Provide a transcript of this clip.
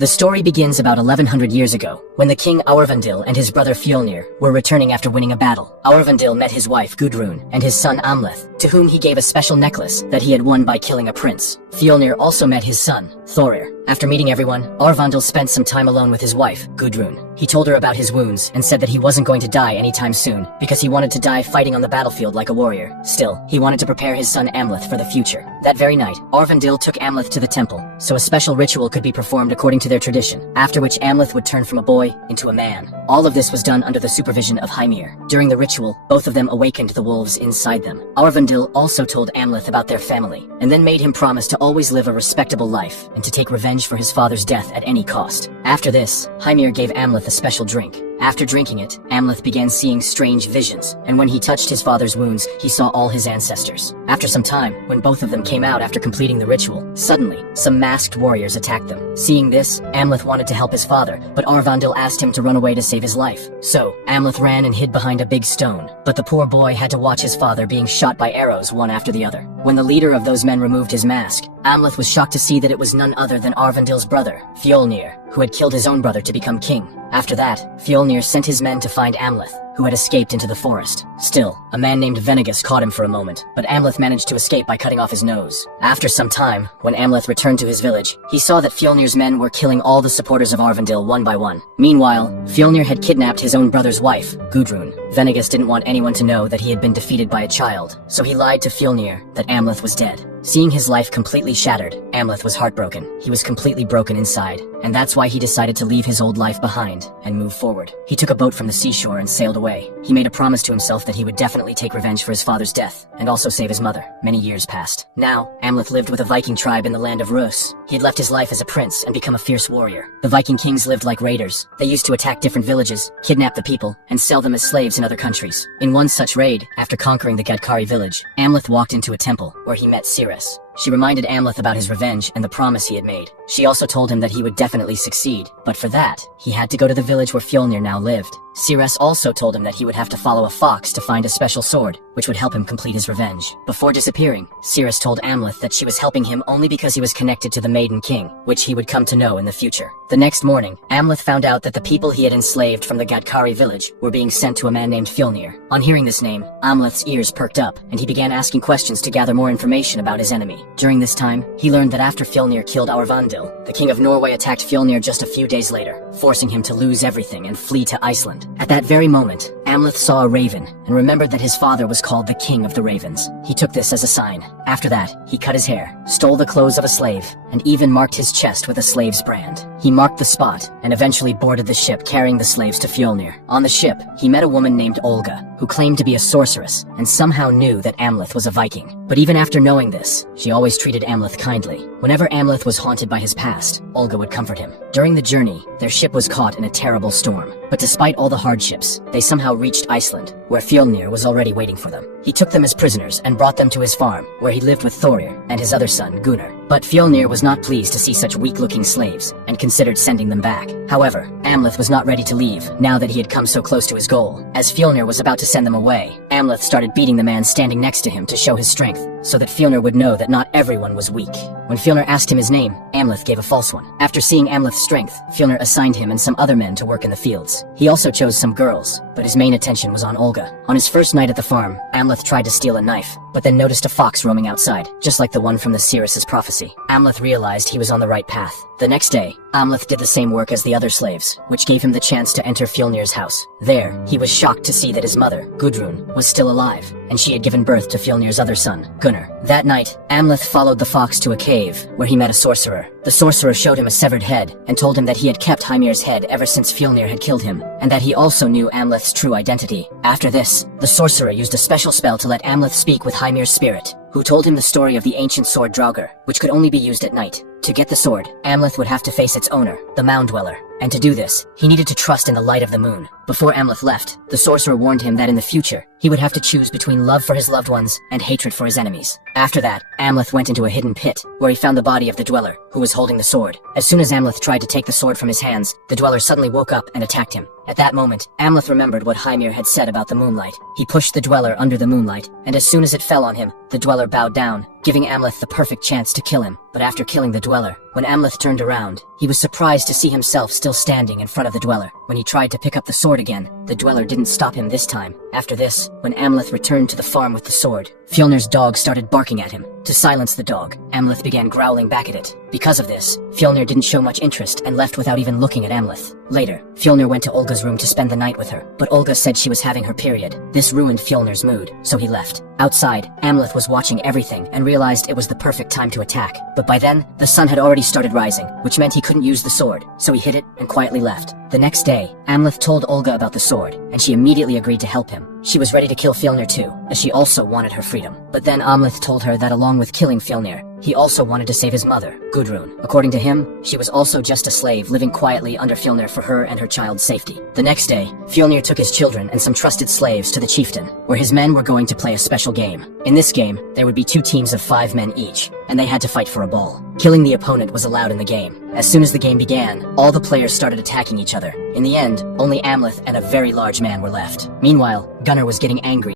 The story begins about 1100 years ago, when the king Aurvandil and his brother Fjolnir were returning after winning a battle. Aurvandil met his wife Gudrun and his son Amleth, to whom he gave a special necklace that he had won by killing a prince. Fjolnir also met his son, Thorir. After meeting everyone, Aurvandil spent some time alone with his wife, Gudrun. He told her about his wounds and said that he wasn't going to die anytime soon, because he wanted to die fighting on the battlefield like a warrior. Still, he wanted to prepare his son Amleth for the future. That very night, Aurvandil took Amleth to the temple, so a special ritual could be performed according to their tradition, after which Amleth would turn from a boy into a man. All of this was done under the supervision of Hymir. During the ritual, both of them awakened the wolves inside them. Aurvandil also told Amleth about their family, and then made him promise to always live a respectable life, and to take revenge for his father's death at any cost. After this, Hymir gave Amleth a special drink. After drinking it, Amleth began seeing strange visions, and when he touched his father's wounds, he saw all his ancestors. After some time, when both of them came out after completing the ritual, suddenly, some masked warriors attacked them. Seeing this, Amleth wanted to help his father, but Aurvandil asked him to run away to save his life. So, Amleth ran and hid behind a big stone, but the poor boy had to watch his father being shot by arrows one after the other. When the leader of those men removed his mask, Amleth was shocked to see that it was none other than Aurvandil's brother, Fjolnir, who had killed his own brother to become king. After that, Fjolnir sent his men to find Amleth, who had escaped into the forest. Still, a man named Venegas caught him for a moment, but Amleth managed to escape by cutting off his nose. After some time, when Amleth returned to his village, he saw that Fjolnir's men were killing all the supporters of Aurvandil one by one. Meanwhile, Fjolnir had kidnapped his own brother's wife, Gudrun. Venegas didn't want anyone to know that he had been defeated by a child, so he lied to Fjolnir that Amleth was dead. Seeing his life completely shattered, Amleth was heartbroken. He was completely broken inside, and that's why he decided to leave his old life behind and move forward. He took a boat from the seashore and sailed away. He made a promise to himself that he would definitely take revenge for his father's death, and also save his mother. Many years passed. Now, Amleth lived with a Viking tribe in the land of Rus. He had left his life as a prince and become a fierce warrior. The Viking kings lived like raiders. They used to attack different villages, kidnap the people, and sell them as slaves in other countries. In one such raid, after conquering the Gadkari village, Amleth walked into a temple, where he met Cirrus. She reminded Amleth about his revenge and the promise he had made. She also told him that he would definitely succeed, but for that, he had to go to the village where Fjolnir now lived. Cirrus also told him that he would have to follow a fox to find a special sword, which would help him complete his revenge. Before disappearing, Cirrus told Amleth that she was helping him only because he was connected to the Maiden King, which he would come to know in the future. The next morning, Amleth found out that the people he had enslaved from the Gadkari village were being sent to a man named Fjolnir. On hearing this name, Amleth's ears perked up, and he began asking questions to gather more information about his enemy. During this time, he learned that after Fjolnir killed Aurvandil, the king of Norway attacked Fjolnir just a few days later, forcing him to lose everything and flee to Iceland. At that very moment, Amleth saw a raven and remembered that his father was called the King of the Ravens. He took this as a sign. After that, he cut his hair, stole the clothes of a slave, and even marked his chest with a slave's brand. He marked the spot and eventually boarded the ship carrying the slaves to Fjolnir. On the ship, he met a woman named Olga, who claimed to be a sorceress and somehow knew that Amleth was a Viking. But even after knowing this, she always treated Amleth kindly. Whenever Amleth was haunted by his past, Olga would comfort him. During the journey, their ship was caught in a terrible storm. But despite all the hardships, they somehow reached Iceland, where Fjolnir was already waiting for them. He took them as prisoners and brought them to his farm, where he lived with Thorir and his other son, Gunnar. But Fjolnir was not pleased to see such weak-looking slaves, and considered sending them back. However, Amleth was not ready to leave, now that he had come so close to his goal. As Fjolnir was about to send them away, Amleth started beating the man standing next to him to show his strength, so that Fjolnir would know that not everyone was weak. When Fjolnir asked him his name, Amleth gave a false one. After seeing Amleth's strength, Fjolnir assigned him and some other men to work in the fields. He also chose some girls, but his main attention was on Olga. On his first night at the farm, Amleth tried to steal a knife, but then noticed a fox roaming outside, just like the one from the Cirrus's prophecy. Amleth realized he was on the right path. The next day, Amleth did the same work as the other slaves, which gave him the chance to enter Fjolnir's house. There, he was shocked to see that his mother, Gudrun, was still alive, and she had given birth to Fjolnir's other son, Gunnar. That night, Amleth followed the fox to a cave, where he met a sorcerer. The sorcerer showed him a severed head, and told him that he had kept Hymir's head ever since Fjolnir had killed him, and that he also knew Amleth's true identity. After this, the sorcerer used a special spell to let Amleth speak with Hymir's spirit, who told him the story of the ancient sword Draugr, which could only be used at night. To get the sword, Amleth would have to face its owner, the Mound Dweller, and to do this, he needed to trust in the light of the moon. Before Amleth left, the sorcerer warned him that in the future, he would have to choose between love for his loved ones and hatred for his enemies. After that, Amleth went into a hidden pit, where he found the body of the Dweller, who was holding the sword. As soon as Amleth tried to take the sword from his hands, the Dweller suddenly woke up and attacked him. At that moment, Amleth remembered what Hymir had said about the moonlight. He pushed the Dweller under the moonlight, and as soon as it fell on him, the Dweller bowed down giving Amleth the perfect chance to kill him. But after killing the Dweller, when Amleth turned around, he was surprised to see himself still standing in front of the Dweller. When he tried to pick up the sword again, the Dweller didn't stop him this time. After this, when Amleth returned to the farm with the sword, Fjolnir's dog started barking at him. To silence the dog, Amleth began growling back at it. Because of this, Fjolnir didn't show much interest and left without even looking at Amleth. Later, Fjolnir went to Olga's room to spend the night with her, but Olga said she was having her period. This ruined Fjolnir's mood, so he left. Outside, Amleth was watching everything and realized it was the perfect time to attack. But by then, the sun had already started rising, which meant he couldn't use the sword, so he hid it and quietly left. The next day, Amleth told Olga about the sword, and she immediately agreed to help him. She was ready to kill Fjolnir too, as she also wanted her freedom. But then Amleth told her that along with killing Fjolnir, he also wanted to save his mother, Gudrun. According to him, she was also just a slave living quietly under Fjolnir for her and her child's safety. The next day, Fjolnir took his children and some trusted slaves to the chieftain, where his men were going to play a special game. In this game, there would be 2 teams of 5 men each, and they had to fight for a ball. Killing the opponent was allowed in the game. As soon as the game began, all the players started attacking each other. In the end, only Amleth and a very large man were left. Meanwhile, Gunnar was getting angry.